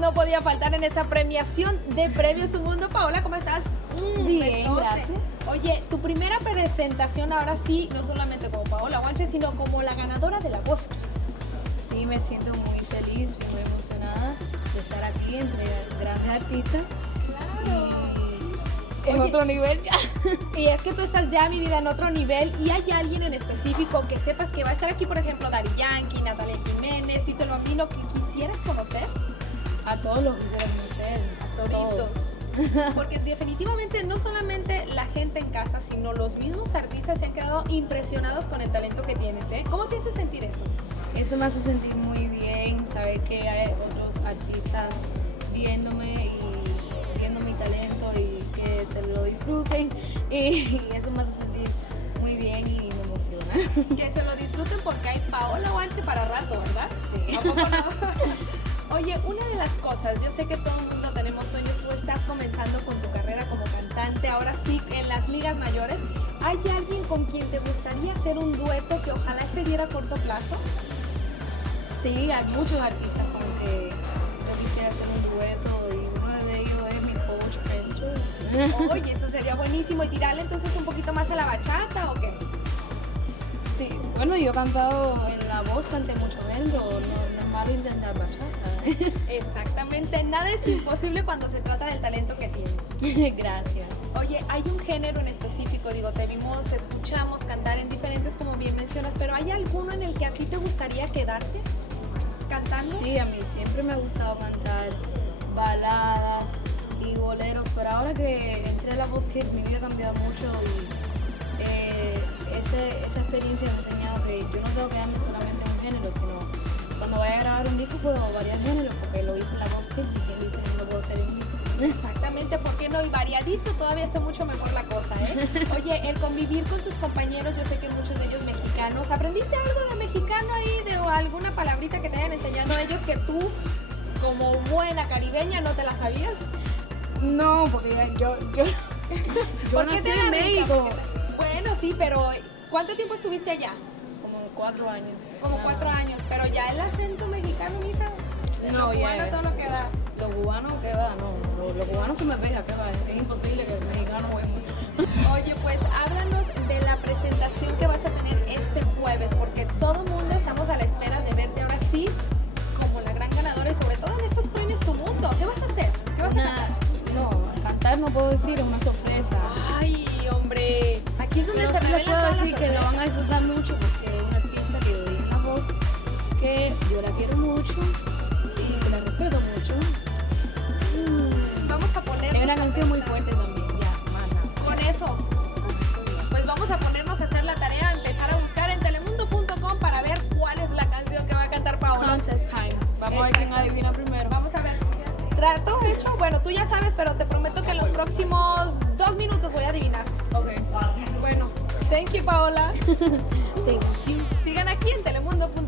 No podía faltar en esta premiación de Premios Tu Mundo. Paola, ¿cómo estás? Bien, Besote. gracias. Oye, tu primera presentación ahora sí, no solamente como Paola Guanche, sino como la ganadora de La Voz Kids. Sí, me siento muy feliz y muy emocionada de estar aquí entre grandes artistas. Y es Oye, otro nivel ya. Y es que tú estás ya, mi vida, en otro nivel y hay alguien en específico que sepas que va a estar aquí, por ejemplo, Daddy Yankee, Natalia Jiménez, Tito el Bambino, que quisieras conocer. A todos los quisiera conocer. A todos. Porque definitivamente no solamente la gente en casa, sino los mismos artistas se han quedado impresionados con el talento que tienes, ¿eh? ¿Cómo te hace sentir eso? Eso me hace sentir muy bien, saber que hay otros artistas viéndome y viendo mi talento y que se lo disfruten. Y eso me hace sentir muy bien y me emociona. Que se lo disfruten porque hay Paola Guanche para rato, ¿verdad? Sí. ¿A poco no? Oye, una de las cosas, yo sé que todo el mundo tenemos sueños, tú estás comenzando con tu carrera como cantante, ahora sí en las ligas mayores. ¿Hay alguien con quien te gustaría hacer un dueto que ojalá se diera a corto plazo? Sí, hay muchos artistas con que yo quisiera hacer un dueto y uno de ellos es mi coach Prince. Oye, eso sería buenísimo. ¿Y tirarle entonces un poquito más a la bachata o qué? Sí, bueno, yo he cantado en La Voz, canté mucho vendo, no es malo intentar bachata. Exactamente, nada es imposible cuando se trata del talento que tienes. Gracias. Oye, hay un género en específico, digo, te vimos, te escuchamos cantar en diferentes, como bien mencionas, pero ¿hay alguno en el que a ti te gustaría quedarte cantando? Sí, a mí siempre me ha gustado cantar baladas y boleros, pero ahora que entré a La Voz Kids mi vida ha cambiado mucho y esa experiencia me ha enseñado que yo no tengo que quedarme solamente en un género, sino cuando vaya a grabar un disco puedo variar géneros, porque lo hice en La Voz Kids y quien dice que no lo puedo hacer en un disco. Exactamente, ¿por qué no? Y variadito todavía está mucho mejor la cosa, ¿eh? Oye, el convivir con tus compañeros, yo sé que muchos de ellos mexicanos, ¿aprendiste algo de mexicano ahí, de alguna palabrita que te hayan enseñado ellos que tú, como buena caribeña, no te la sabías? No, porque yo ¿Por qué nací te da en risa? México. Bueno, sí, pero ¿cuánto tiempo estuviste allá? Como 4 años. Como 4 años, pero ya el acento mexicano, mija, No, lo cubano ya. todo lo que da. Los cubanos, ¿qué va? No, los cubanos se me pega, ¿qué va? Es imposible que el mexicano juegue. Oye, pues háblanos de la presentación que vas a tener este jueves, porque todo el mundo estamos a la espera de verte ahora sí como la gran ganadora y sobre todo en estos premios Tu Mundo. ¿Qué vas a hacer? ¿Qué vas a cantar? No, cantar no puedo decir, es una sorpresa. Ay, hombre, aquí es donde Pero se sí les revela puedo toda la decir que lo van a disfrutar mucho porque es una artista que oí en La Voz, que yo la quiero mucho y que la respeto mucho. Vamos a ponernos Es una a canción muy pensar. fuerte también, ya, más nada. Con eso, pues vamos a ponernos a hacer la tarea, a empezar a buscar en telemundo.com para ver cuál es la canción que va a cantar Paola. Contest time. Vamos a ver quién adivina primero. Vamos a ver. ¿Trato hecho? Bueno, tú ya sabes, pero te prometo que en los próximos 2 minutos voy a adivinar. Ok. Bueno, thank you, Paola. Thank you. Sigan aquí en telemundo.com.